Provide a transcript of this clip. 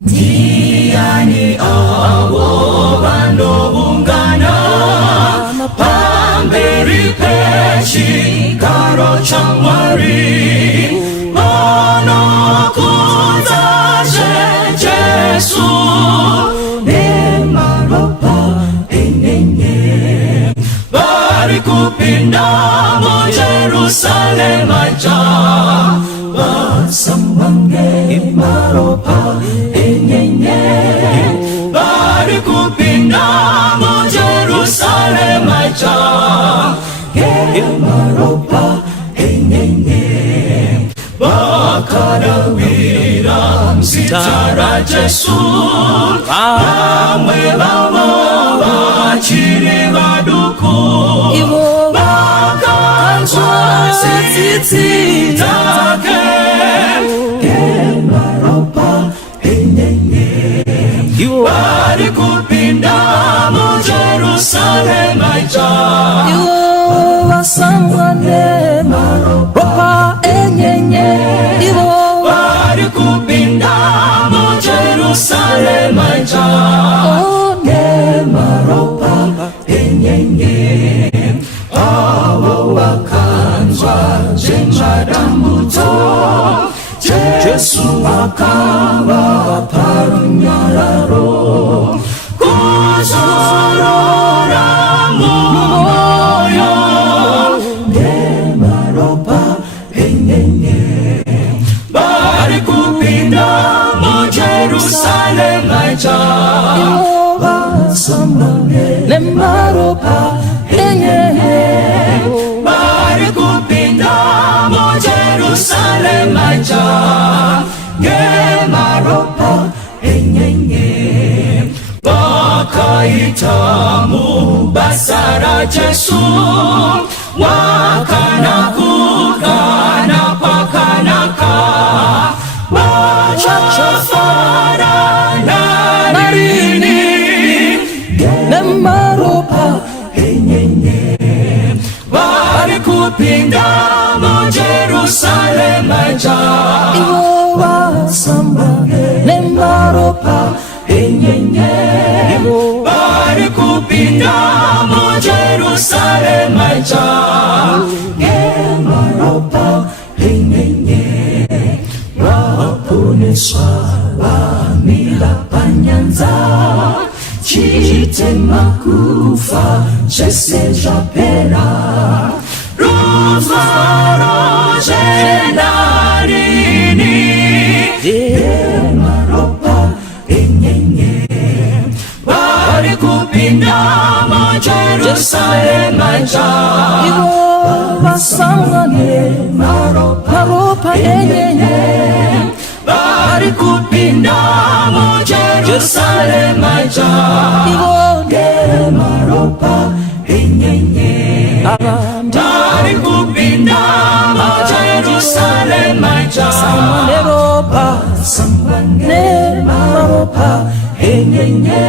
Diani awo bando bungana Pamberi pechi karo chamwari Ono kuzaje Jesu Ne maropa enenye Bari kupinda mo Jerusalem aja Basambange maropa Bari kupinda mo Jerusalem aja Maropa enyenye Bakada wiram sitara Jesu Amwe bamo bachiri baduku Bakanswa sititi take Maropa enyenye Bari kupinda mo Jerusalem aja Wasamwane maropa enyenye Bari kupinda mo Jerusalem aja Ne maropa enyenye Awo wakanzwa jemadamuto Jesu akawa parunyararo Kuzorora moyo Ne maropa enyenye Bari kupinda mo Jerusalem aja Wasamwane ne maropa enyenye Bari kupinda mo Jerusalem aja Maropa enyenye Bakaitamu basara Jesu Wakana kukana pakanaka Wachafara narini Ne maropa enyenye Bari kupinda mo Jerusalem aja Wasamwane ne maropa enyenye Bari kupinda mo Jerusalem aja Maropa enyenye Wapune swala mila panyanza Chite makufa Jese japera Rufaro jenarini Maropa enyenye Bari kupinda mo Jerusalem aja Wasamwane maropa enyenye Bari kupinda mo Jerusalem aja Maropa enyenye Bari kupinda mo Jerusalem aja Samwane maropa enyenye